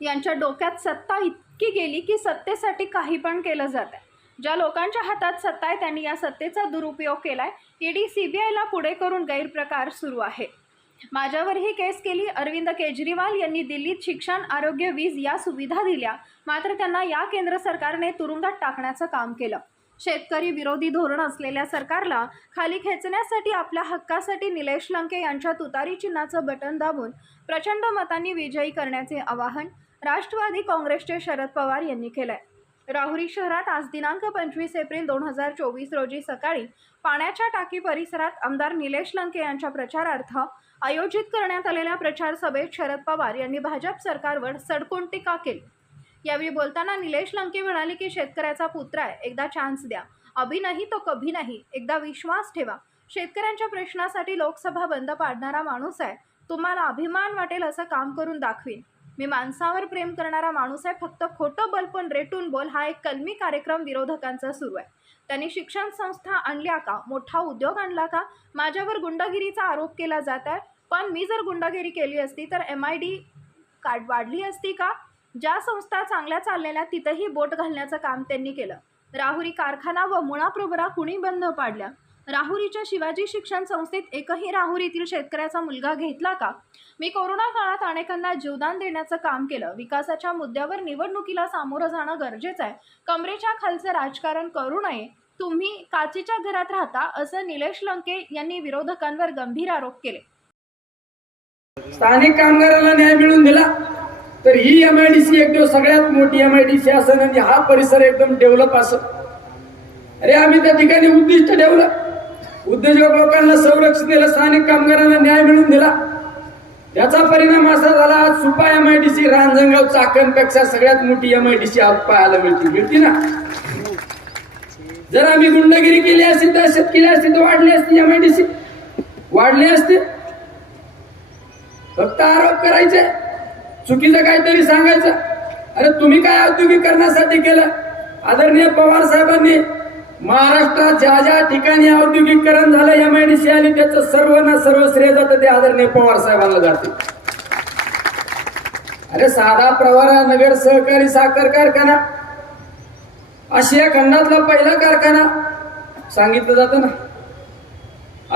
यांच्या डोक्यात सत्ता इतकी गेली की सत्तेसाठी काही पण केलं जात आहे ज्या लोकांच्या हातात सत्ता आहे त्यांनी या सत्तेचा दुरुपयोग केला आहे ईडी सी बी आयला पुढे करून गैरप्रकार सुरू आहे. माझ्यावर ही केस केली. अरविंद केजरीवाल यांनी दिल्लीत शिक्षण आरोग्य वीज या सुविधा दिल्या. मात्र त्यांना या केंद्र सरकारने तुरुंगात टाकण्याचं काम केलं. शेतकरी विरोधी धोरण असलेल्या सरकारला खाली खेचण्यासाठी आपल्या हक्कासाठी निलेश लंके यांच्या तुतारी चिन्हाचं बटन दाबून प्रचंड मतांनी विजयी करण्याचे आवाहन राष्ट्रवादी काँग्रेसचे शरद पवार यांनी केलंय. राहुरी शहरात आज दिनांक पंचवीस एप्रिल दोन हजार चोवीस रोजी सकाळी पाण्याच्या टाकी परिसरात आमदार निलेश लंके यांच्या प्रचारार्थ आयोजित करण्यात आलेल्या प्रचार सभेत शरद पवार यांनी भाजप सरकारवर सडकून टीका केली. यावेळी बोलताना निलेश लंके म्हणाले की शेतकऱ्याचा पुत्र आहे. एकदा चान्स द्या. अभी नाही तो कभी नाही. एकदा विश्वास ठेवा. शेतकऱ्यांच्या प्रश्नासाठी लोकसभा बंद पाडणारा माणूस आहे. तुम्हाला अभिमान वाटेल असं काम करून दाखवीन. मी माणसावर प्रेम करणारा माणूस आहे फक्त खोटं बलपण रेटून बोल हा एक कलमी कार्यक्रम विरोधकांचा सुरू आहे. त्यांनी शिक्षण संस्था आणल्या का? मोठा उद्योग आणला का? माझ्यावर गुंडगिरीचा आरोप केला जात आहे पण मी जर गुंडगिरी केली असती तर एम आय डी कार्ड वाढली असती का? ज्या संस्था चांगल्या चाललेल्या तिथंही बोट घालण्याचं काम त्यांनी केलं. राहुरी कारखाना व मुळाप्रबरा कुणी बंद पाडल्या? राहुरीच्या शिवाजी शिक्षण संस्थेत एकही राहुरीतील शेतकऱ्याचा मुलगा घेतला का? मी कोरोना काळात अनेकांना जीवदान देण्याचं काम केलं. विकासाच्या मुद्द्यावर निवडणुकीला सामोरं जाणं गरजेचं आहे. कमरेच्या खालचं राजकारण करू नये. तुम्ही काचेच्या घरात राहता असं निलेश लंके यांनी विरोधकांवर गंभीर आरोप केले. स्थानिक कामगाराला न्याय मिळून दिला तर ही एम आय डी सी एकदम सगळ्यात मोठी एम आय डी सी असं आणि हा परिसर एकदम डेव्हलप असं अरे आम्ही त्या ठिकाणी उद्दिष्ट ठेवलं. उद्योजक लोकांना संरक्षण दिलं स्थानिक कामगारांना न्याय मिळून दिला. त्याचा परिणाम असा झाला आज Supa M I D C Ranjangaon चाकणपेक्षा सगळ्यात मोठी एम आय डी सी पाहायला मिळते. मिळते ना? जर आम्ही गुंडगिरी केली असती दहशत केली असती तर वाढली असती एम आय डी सी वाढली असते. फक्त आरोप करायचे. चुकीचं काहीतरी सांगायचं. अरे तुम्ही काय औद्योगिकरणासाठी केलं? आदरणीय पवार साहेबांनी महाराष्ट्रात ज्या ज्या ठिकाणी औद्योगिकरण झालं एम आय डी सी आली त्याचं सर्व ना सर्व श्रेय जातं ते आदरणीय पवार साहेबांना जाते. अरे साधा प्रवारा नगर सहकारी साखर कारखाना. आशिया खंडातला पहिला कारखाना. सांगितलं जातं ना.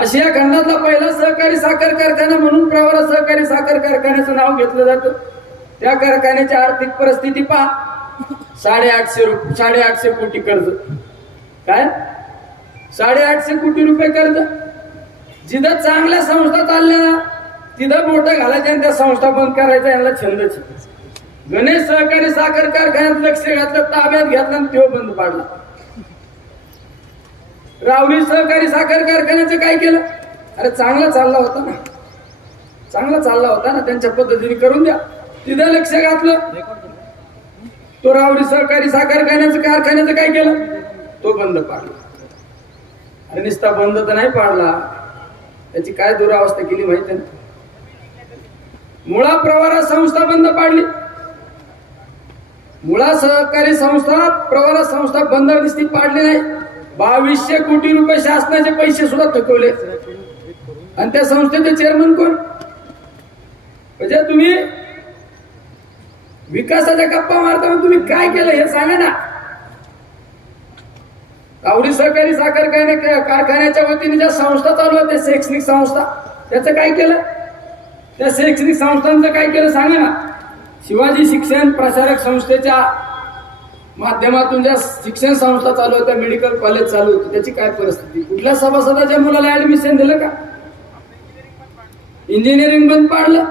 आशिया खंडातला पहिला सहकारी साखर कारखाना म्हणून प्रवारा सहकारी साखर कारखान्याचं नाव घेतलं जातं. त्या कारखान्याची आर्थिक परिस्थिती पहा. साडेआठशे रुपये साडेआठशे कोटी कर्ज. काय? साडेआठशे कोटी रुपये कर्ज. जिथं चांगल्या संस्था चालल्या तिथं मोठं घालायचं आणि त्या संस्था बंद करायचा यांना छंदच गणेश सहकारी साखर कारखान्यात लक्ष घातलं ताब्यात घेतलं आणि तो बंद पाडला. रावली सहकारी साखर कारखान्याचं काय केलं? अरे चांगला चालला होता ना. चांगला चालला होता ना त्यांच्या पद्धतीने करून द्या. तिथं लक्ष घातलं. तो रावरी सहकारी साखर कारखान्याचं कारखान्याचं काय केलं? तो बंद पाडला. अरे निस्ता बंद तर नाही पाडला. त्याची काय दुरावस्था केली माहिती आहे? ना मुळा प्रवारा संस्था बंद पाडली. मुळा सहकारी संस्था प्रवारा संस्था बंद दिसती पाडली नाही. बावीसशे कोटी रुपये शासनाचे पैसे सुद्धा थकवले. आणि त्या संस्थेचे चेअरमन कोण? म्हणजे तुम्ही विकासाच्या गप्पा मारता तुम्ही काय केलं हे सांगा ना. गावडी सहकारी साखर कारखान्याच्या वतीने ज्या संस्था चालू आहेत त्या शैक्षणिक संस्था त्याचं काय केलं? त्या शैक्षणिक संस्थांचं काय केलं सांगा ना? शिवाजी शिक्षण प्रसारक संस्थेच्या माध्यमातून ज्या शिक्षण संस्था चालू होत्या मेडिकल कॉलेज चालू होतं त्याची काय परिस्थिती? कुठल्या सभासदाच्या मुलाला ऍडमिशन दिलं का? इंजिनिअरिंग बंद पाडलं?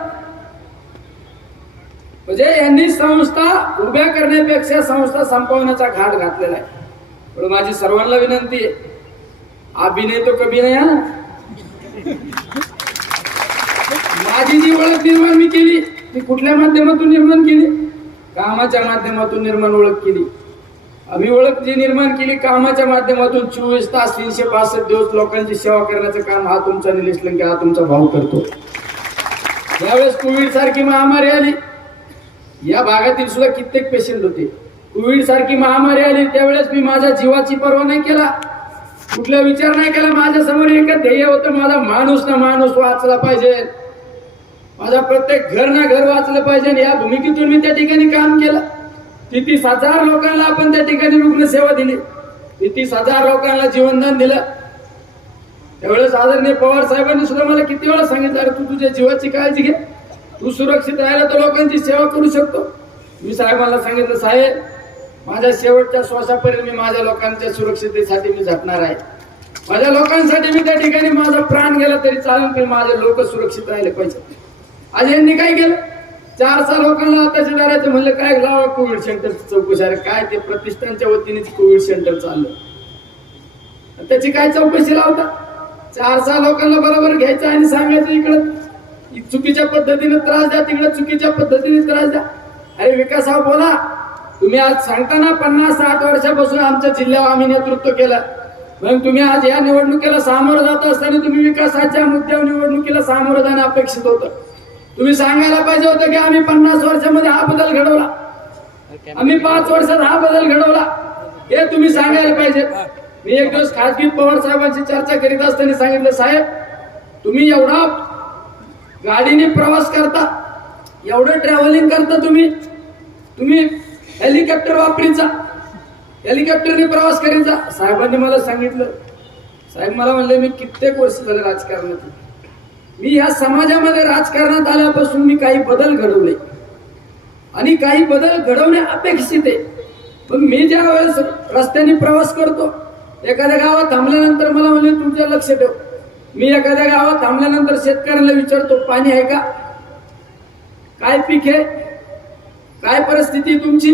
म्हणजे यांनी संस्था उभ्या करण्यापेक्षा संस्था संपवण्याचा घाट घातलेला आहे. पण माझी सर्वांना विनंती आहे. अभिनय तो कभी नाही हा. माझी जी ओळख निर्माण मी केली ती कुठल्या माध्यमातून निर्माण केली? कामाच्या माध्यमातून निर्माण ओळख केली. आम्ही ओळख जी निर्माण केली कामाच्या माध्यमातून चोवीस तास तीनशे पासष्ट दिवस लोकांची सेवा करण्याचं काम हा तुमचा निलेश लंके हा तुमचा भाऊ करतो. यावेळेस कोविड सारखी महामारी आली. या भागातील सुद्धा कित्येक पेशंट होते. कोविड सारखी महामारी आली त्यावेळेस मी माझ्या जीवाची पर्वा नाही केला. कुठला विचार नाही केला. माझ्यासमोर एकच ध्येय होतं माझा माणूस ना माणूस वाचला पाहिजे. माझा प्रत्येक घर ना घर वाचलं पाहिजे आणि या भूमिकेतून मी त्या ठिकाणी काम केलं. तीस हजार लोकांना आपण त्या ठिकाणी रुग्णसेवा दिली. तीस हजार लोकांना जीवनदान दिलं. त्यावेळेस आदरणीय पवार साहेबांनी सुद्धा मला किती वेळा सांगितलं अरे तू तुझ्या जीवाची काळजी घे. तू सुरक्षित राहिला तर लोकांची सेवा करू शकतो. मी साहेबांना सांगितलं साहेब माझ्या शेवटच्या श्वासापर्यंत मी माझ्या लोकांच्या सुरक्षिततेसाठी मी झटणार आहे. माझ्या लोकांसाठी मी त्या ठिकाणी माझा प्राण गेला तरी चालेल की माझे लोक सुरक्षित राहिले पाहिजे. आज यांनी काय केलं? चार सहा लोकांना आताच्या दाराचं म्हणलं काय लावा कोविड सेंटरची चौकशी? अरे काय ते प्रतिष्ठानच्या वतीने कोविड सेंटर चाललं. त्याची काय चौकशी लावता? चार सहा लोकांना बरोबर घ्यायचं आणि सांगायचं इकडं चुकीच्या पद्धतीने त्रास द्या तिकडं चुकीच्या पद्धतीने त्रास द्या. अरे विकास हा बोला. तुम्ही आज सांगताना पन्नास साठ वर्षापासून आमच्या जिल्ह्यावर आम्ही नेतृत्व केलं. मग तुम्ही आज या निवडणुकीला सामोरं जात असताना तुम्ही विकासाच्या मुद्द्यावर निवडणुकीला सामोरं जाणं अपेक्षित होतं. तुम्ही सांगायला पाहिजे होतं की आम्ही पन्नास वर्षामध्ये हा बदल घडवला. आम्ही पाच वर्षात हा बदल घडवला. हे तुम्ही सांगायला पाहिजे. मी एक दिवस खासगी पवार साहेबांची चर्चा करीत असताना सांगितलं साहेब तुम्ही एवढा गाडीने प्रवास करता एवढं ट्रॅव्हलिंग करता तुम्ही तुम्ही हेलिकॉप्टर वापरीचा हेलिकॉप्टरने प्रवास करायचा साहेबांनी मला सांगितलं. साहेब मला म्हणले मी कित्येक वर्ष झालं राजकारणात मी ह्या समाजामध्ये राजकारणात आल्यापासून मी काही बदल घडवले. आणि काही बदल घडवणे अपेक्षित आहे. पण मी ज्या वेळेस रस्त्याने प्रवास करतो एखाद्या गावात थांबल्यानंतर मला म्हणजे तुमच्या लक्ष ठेव. मी एखाद्या गावात थांबल्यानंतर शेतकऱ्याला विचारतो पाणी आहे का? काय पीक आहे? काय परिस्थिती तुमची?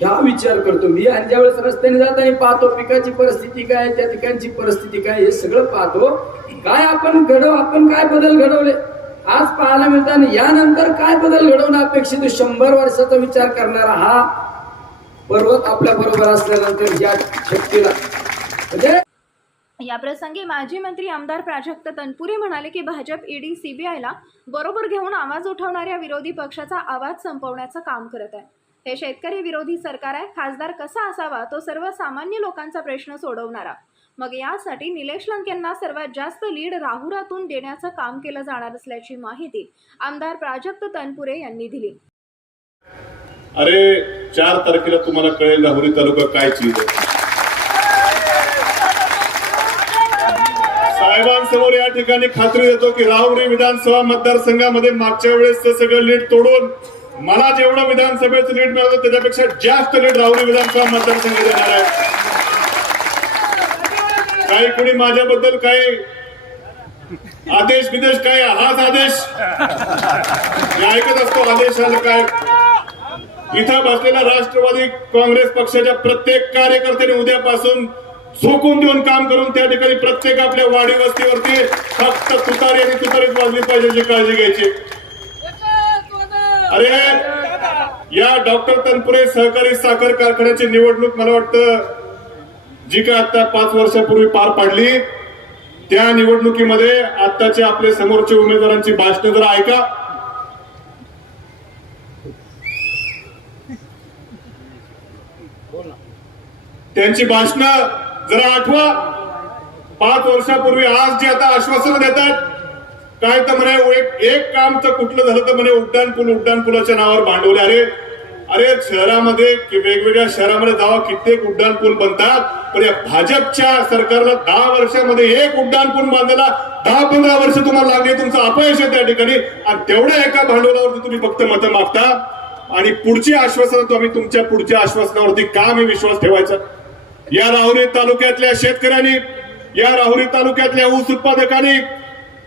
ह्या विचार करतो मी. आणि ज्यावेळेस रस्त्याने जाताना पाहतो पिकाची परिस्थिती काय त्या ठिकाणची परिस्थिती काय हे सगळं पाहतो. काय आपण घडव आपण काय बदल घडवले? आज पाहायला मिळतं आणि यानंतर काय बदल घडवणं अपेक्षित शंभर वर्षाचा विचार करणारा हा पर्वत आपल्या बरोबर असल्यानंतर या शक्तीला. म्हणजे याप्रसंगी माजी मंत्री आमदार प्राजक्त तनपुरे म्हणाले की भाजप ईडी सीबीआयला बरोबर घेऊन आवाज उठवणाऱ्या विरोधी पक्षाचा आवाज संपवण्याचं काम करत आहे. हे शेतकरी विरोधी सरकार आहे. खासदार कसा असावा? तो सर्वसामान्य लोकांचा प्रश्न सोडवणारा. मग यासाठी निलेश लंकेंना सर्वात जास्त लीड राहुरातून देण्याचं काम केलं जाणार असल्याची माहिती आमदार प्राजक्त तनपुरे यांनी दिली. अरे चार तारखेला तुम्हाला कळेल राहुरी तालुका काय चीज आहे. साहेबांसमोर या ठिकाणी खात्री देतो की राहुरी विधानसभा मतदारसंघामध्ये मागच्या वेळेस सगळं लीड तोडून मला जेवढं विधानसभेचं लीड मिळालं त्याच्यापेक्षा जास्त लीड राहुरी विधानसभा मतदारसंघ देणार आहे. काही कोणी माझ्याबद्दल काही आदेश विदेश काय? हाच आदेश. मी ऐकत असतो आदेश आला काय. इथं बसलेल्या राष्ट्रवादी काँग्रेस पक्षाच्या प्रत्येक कार्यकर्त्याने उद्यापासून झोकून देऊन काम करून त्या ठिकाणी प्रत्येक आपल्या वाडी वस्तीवरती फक्त तुतारी आणि तुतारीच वाजली पाहिजे याची काळजी घ्यायची. अरे या डॉक्टर तनपुरे सहकारी साखर कारखान्याची निवडणूक मला वाटतं जी काय आता पाच वर्षापूर्वी पार पाडली त्या निवडणुकीमध्ये आताचे आपले समोरचे उमेदवारांची भाषण जरा ऐका. त्यांची भाषणं जरा आठवा. पाच वर्षापूर्वी आज जे आता आश्वासन देतात काय तर म्हणे एक एक काम तर कुठलं झालं तर म्हणे उड्डाण पूल उड्डाण पुलाच्या नावावर भांडवले. अरे अरे शहरामध्ये वेगवेगळ्या शहरामध्ये जावा कित्येक उड्डाण पूल बनतात. पण या भाजपच्या सरकारला दहा वर्षामध्ये एक उड्डाण पूल बांधायला दहा पंधरा वर्ष तुम्हाला लागले तुमचं अपयश आहे त्या ठिकाणी. आणि तेवढ्या एका भांडवलावरती तुम्ही फक्त मतं मागता. आणि पुढची आश्वासन तुम्ही तुमच्या पुढच्या आश्वासनावरती का मी विश्वास ठेवायचा. या राहुरी तालुक्यातल्या शेतकऱ्यांनी या राहुरी तालुक्यातल्या ऊस उत्पादकांनी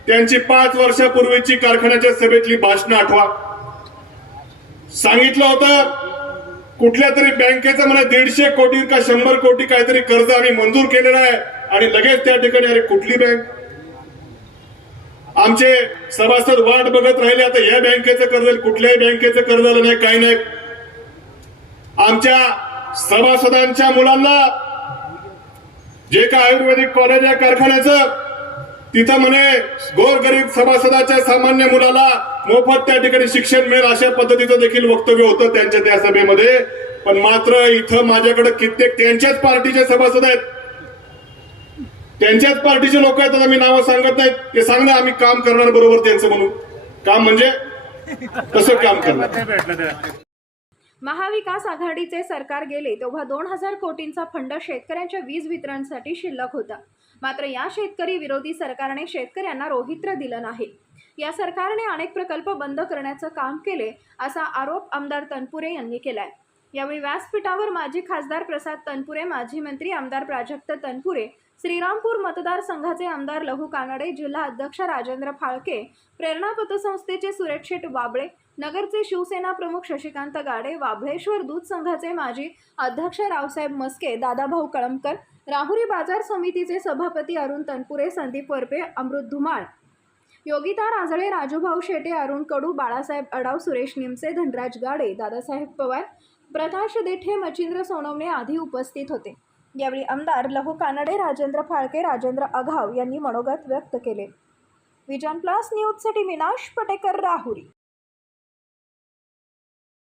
त्यांची पाच वर्षापूर्वीची कारखान्याच्या सभेतली भाषणं आठवा. सांगितलं होतं कुठल्या तरी बँकेचं मला दीडशे कोटी का शंभर कोटी काहीतरी कर्ज आम्ही मंजूर केलेलं आहे आणि लगेच त्या ठिकाणी अरे कुठली बँक? आमचे सभासद वाट बघत राहिले आता या बँकेचं कर्ज कुठल्याही बँकेचं कर्ज आलं नाही काही नाही. आमच्या सभासदांच्या मुलांना जे का आयुर्वेदिक कॉलेज आहे कारखान्याचं तिथं म्हणे गोरगरीब सभासदाच्या सामान्य मुलाला मोफत त्या ठिकाणी शिक्षण मिळेल अशा पद्धतीचं देखील वक्तव्य होतं त्यांच्या त्या सभेमध्ये. पण मात्र इथं माझ्याकडे कित्येक त्यांच्याच पार्टीचे सभासद आहेत. त्यांच्याच पार्टीचे लोक आहेत आता मी नावं सांगत नाहीत. ते सांगणं आम्ही काम करणार बरोबर त्यांचं म्हणून. काम म्हणजे कसं काम करणार. महाविकास आघाडीचे सरकार गेले तेव्हा दोन हजार कोटींचा फंड शेतकऱ्यांच्या वीज वितरणसाठी शिल्लक होता. मात्र या शेतकरी विरोधी सरकारने शेतकऱ्यांना रोहित्र दिलं नाही. या सरकारने अनेक प्रकल्प बंद करण्याचं काम केले असा आरोप आमदार तनपुरे यांनी केलाय. यावेळी व्यासपीठावर माजी खासदार प्रसाद तनपुरे माजी मंत्री आमदार प्राजक्त तनपुरे श्रीरामपूर मतदारसंघाचे आमदार लहू कानडे जिल्हा अध्यक्ष राजेंद्र फाळके प्रेरणा पतसंस्थेचे सुरेश शेट वाबळे नगरचे शिवसेना प्रमुख शशिकांत गाडे वाभळेश्वर दूध संघाचे माजी अध्यक्ष रावसाहेब मस्के दादाभाऊ कळमकर राहुरी बाजार समितीचे सभापती अरुण तनपुरे संदीप वरपे अमृत धुमाळ. योगिता राजळे राजूभाऊ शेटे अरुण कडू बाळासाहेब अडाव सुरेश निमसे धनराज गाडे दादासाहेब पवार प्रकाश देठे मचिंद्र सोनवणे आधी उपस्थित होते. यावेळी आमदार लहू कानडे राजेंद्र फाळके राजेंद्र अघाव यांनी मनोगत व्यक्त केले. विजन प्लस न्यूजसाठी विनाश पटेकर राहुरी.